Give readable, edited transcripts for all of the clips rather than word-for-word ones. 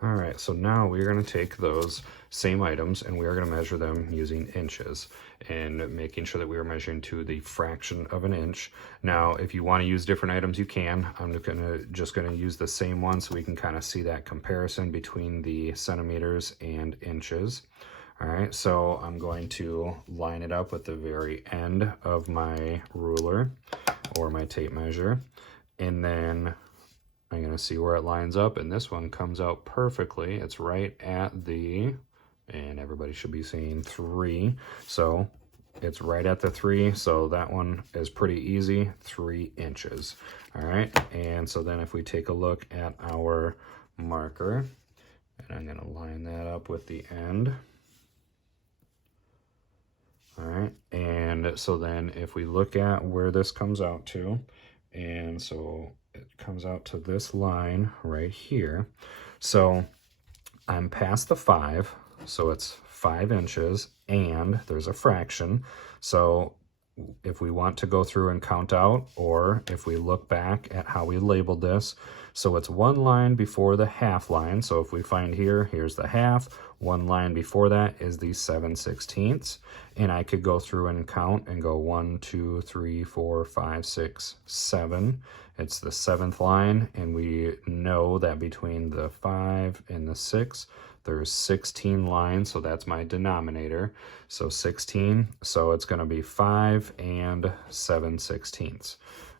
All right, so now we're going to take those same items and we are going to measure them using inches and making sure that we are measuring to the fraction of an inch. Now, if you want to use different items, you can. I'm just going to use the same one so we can kind of see that comparison between the centimeters and inches. All right, so I'm going to line it up with the very end of my ruler or my tape measure, and then I'm going to see where it lines up, and this one comes out perfectly. It's right at the, and everybody should be seeing 3. So it's right at the 3. So that one is pretty easy, 3 inches. All right. And so then if we take a look at our marker, and I'm going to line that up with the end. All right. And so then if we look at where this comes out to, and so it comes out to this line right here. So I'm past the 5, so it's 5 inches, and there's a fraction. So if we want to go through and count out, or if we look back at how we labeled this, so it's one line before the half line. So if we find here, here's the half, one line before that is the 7/16, and I could go through and count and go 1, 2, 3, 4, 5, 6, 7. It's the 7th line, and we know that between the 5 and the 6, there's 16 lines, so that's my denominator. So 16, so it's going to be 5 and 7/16.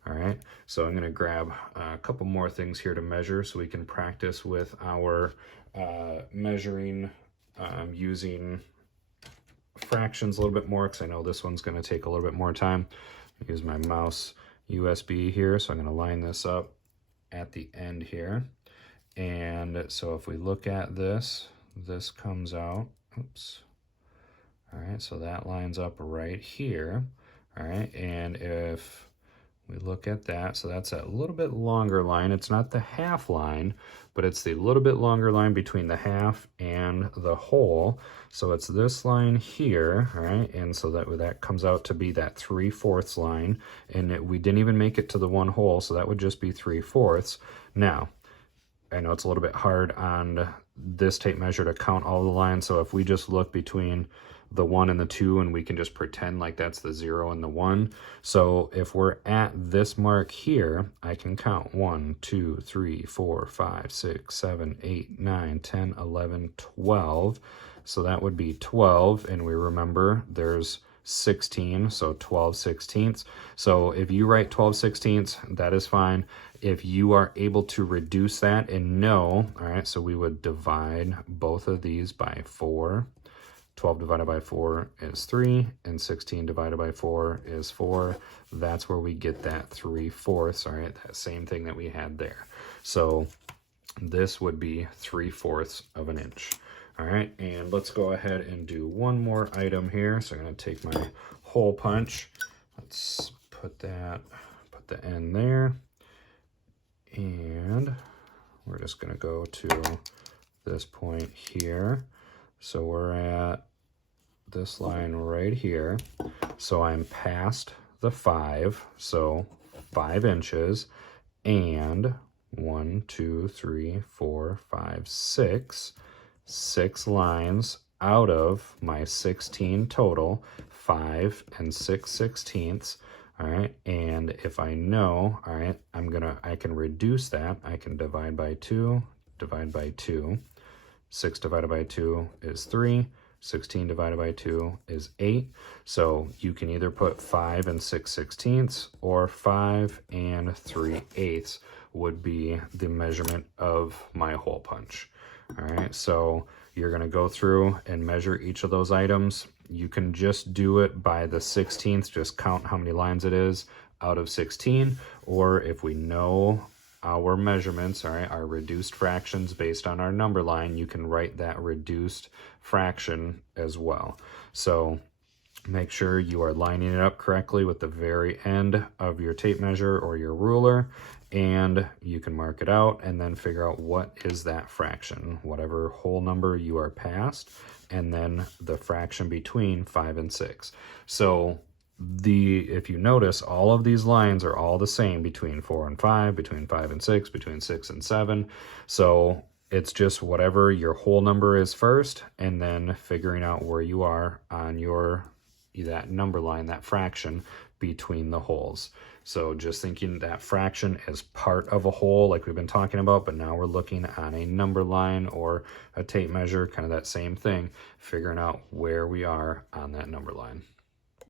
All right, so I'm going to grab a couple more things here to measure so we can practice with our measuring using fractions a little bit more, because I know this one's going to take a little bit more time. Use my mouse USB here, so I'm going to line this up at the end here. And so if we look at this, this comes out, oops. All right, so that lines up right here. All right, and if we look at that, so that's a little bit longer line. It's not the half line, but it's the little bit longer line between the half and the whole. So it's this line here, all right? And so that comes out to be that 3/4 line. And we didn't even make it to the 1 whole, so that would just be 3/4. Now, I know it's a little bit hard on this tape measure to count all the lines. So if we just look between the 1 and the 2, and we can just pretend like that's the 0 and the 1. So if we're at this mark here, I can count 1, 2, 3, 4, 5, 6, 7, 8, 9, 10, 11, 12. So that would be 12. And we remember there's 16, so 12/16. So if you write 12/16, that is fine. If you are able to reduce that and know, all right, so we would divide both of these by 4. 12 divided by 4 is 3, and 16 divided by 4 is 4. That's where we get that 3/4, all right, that same thing that we had there. So this would be 3/4 of an inch. All right, and let's go ahead and do one more item here. So I'm going to take my hole punch. Let's put the end there. And we're just going to go to this point here. So we're at this line right here. So I'm past the 5, so 5 inches, and 1, 2, 3, 4, 5, 6 lines out of my 16 total, 5 and 6/16. All right, and if I know, all right, I can reduce that. I can divide by 2, divide by 2. 6 divided by 2 is 3. 16 divided by 2 is 8. So you can either put 5 and 6/16, or 5 and 3/8 would be the measurement of my hole punch. All right, so you're going to go through and measure each of those items. You can just do it by the 16th, just count how many lines it is out of 16, or if we know our measurements, all right, our reduced fractions based on our number line, you can write that reduced fraction as well. So make sure you are lining it up correctly with the very end of your tape measure or your ruler, and you can mark it out and then figure out what is that fraction, whatever whole number you are past, and then the fraction between 5 and 6. So if you notice, all of these lines are all the same between 4 and 5, between 5 and 6, between 6 and 7. So It's just whatever your whole number is first, and then figuring out where you are on that number line, that fraction between the wholes. So just thinking that fraction is part of a whole like we've been talking about, but now we're looking on a number line or a tape measure, kind of that same thing, figuring out where we are on that number line.